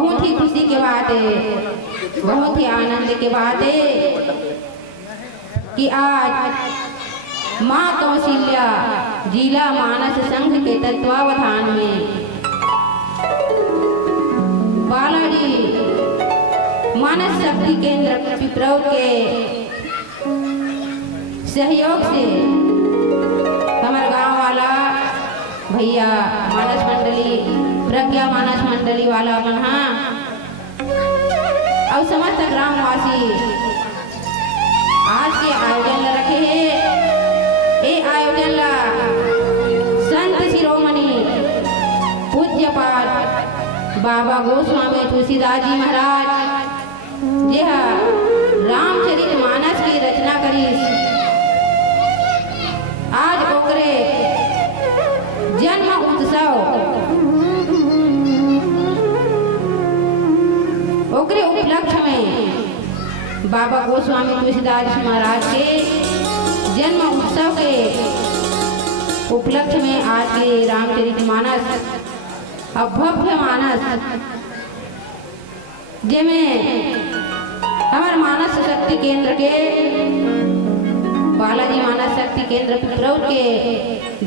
बहुत ही खुशी के बात है, बहुत ही आनंद के बात है कि आज माँ कौशल्या जिला मानस संघ के तत्वावधान में बालाजी मानस शक्ति केंद्र पिपरौर के सहयोग से हमारे गांव वाला भैया मानस मंडली प्रज्ञा मानस मंडली वाला बना और समस्त ग्रामवासी आज के आयोजन रखे हैं। ये आयोजन ला संत शिरोमणि पूज्यपाठ बाबा गोस्वामी तुलसीदास जी महाराज यह रामचरित मानस की रचना करी। आज ओकरे जन्म उत्सव ओकरे उपलक्ष्य में बाबा गोस्वामी तुलसीदास जी महाराज के जन्म उत्सव के उपलक्ष्य में आज के रामचरित मानस भव्य मानस जिसमें हमारे मानस शक्ति केंद्र के बालाजी मानस शक्ति केंद्र पिपरौर के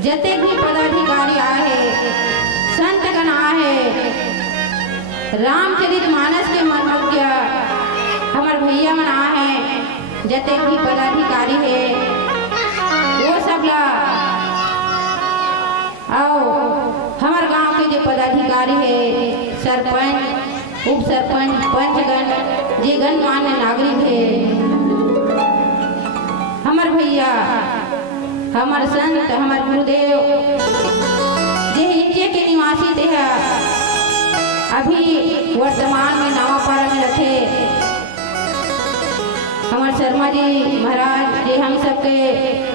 जते भी पदाधिकारी आए हैं, संतगण आए हैं, रामचरित मानस के मर्मज्ञ हमारे भैया मन आए हैं, जते भी पदाधिकारी है वो सब ला आओ हमारे गांव के जो पदाधिकारी है, सरपंच उप सरपंच पंचगण जे गणमान्य नागरिक है, हमारे भैया हमारे संत हमारे गुरुदेव जे नीचे के निवासी थे अभी वर्तमान में नवापारा में रखे हमारे शर्मा जी महाराज जे हम सबके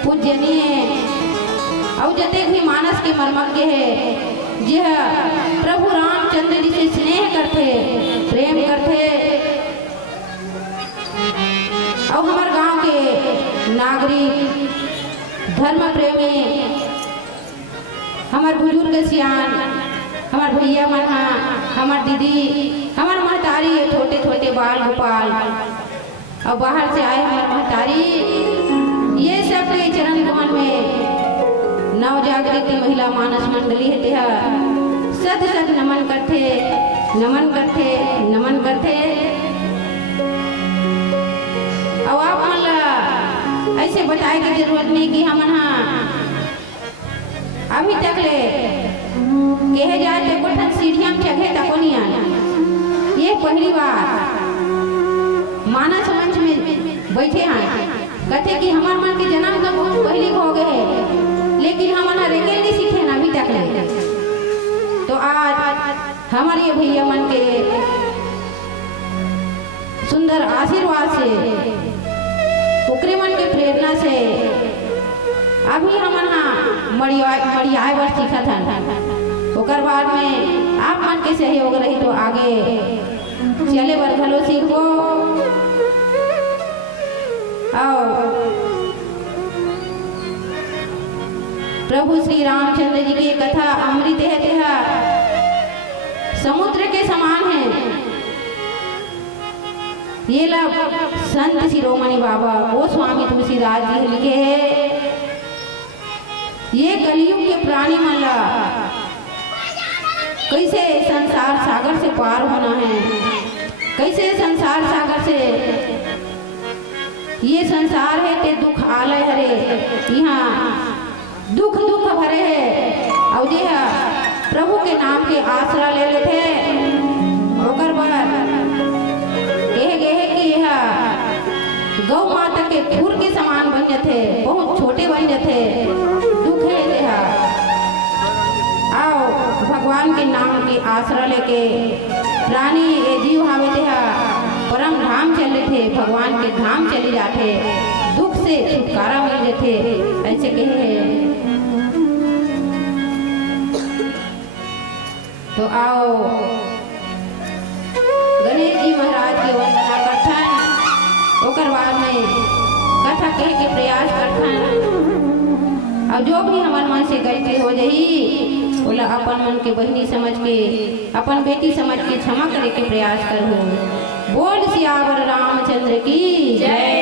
पूजनीय और जते भी मानस के मर्मज्ञ है यह प्रभु रामचंद्र जी से स्नेह करते प्रेम करते और हमारे गांव के नागरिक धर्म प्रेमी हमारे बुजुर्ग सियान हमारे भैया मन हमारे दीदी हमारे महतारी छोटे छोटे बाल गोपाल और बाहर से आए हमारे महतारी ये सब के चरण कमल में नव जागृति महिला मानस मंडली है सद सद नमन करते नमन करते नमन करते। अब आप मन ऐसे बताए की जरूरत नहीं कि हम अभी तक ले कहे जाए तो कोठन सीढ़ियां चढ़े तक नहीं आना। ये पहली बार मानस मंच में बैठे हैं कहते कि हमारे मन के जन्म तो बहुत पहले हो गए लेकिन हम रेगेल नहीं सीखे ना अभी तक ले। तो आज हमारे ये भैया मन के सुंदर आशीर्वाद से ओकरे मन के प्रेरणा से अभी हम मड़ियाए बर सीखा था ओकर बाद में आप मन के सहयोग रही तो आगे चले बर भलो सीखो। प्रभु श्री रामचंद्र जी की कथा अमृत है समुद्र के समान है। ये लब संत शिरोमणि बाबा गोस्वामी तुलसीदास जी लिखे है। ये कलयुग के प्राणी मन ला कैसे संसार सागर से पार होना है, कैसे संसार सागर से ये संसार है के दुख आलय हरे यहाँ दुख दुख भरे है और जे प्रभु के नाम के आसरा ले लेते ओकर बाद कहे कि यह गौ माता के खुर के समान बन जाते बहुत छोटे बन जाते दुख है आओ भगवान के नाम के आसरा लेके प्राणी ये जीव हावे थे परम धाम चले थे भगवान के धाम चले जाते दुख से छुटकारा मिल जाते ऐसे कहे। तो आओ गणेश जी महाराज की वंदना करथन ओकर बाद में कथा कह के प्रयास करथन और जो भी हमारे मन से गलती हो जाही बोला अपन मन के बहनी समझ के, अपन बेटी समझ के क्षमा करे के प्रयास करो। बोल सियावर रामचंद्र की जय।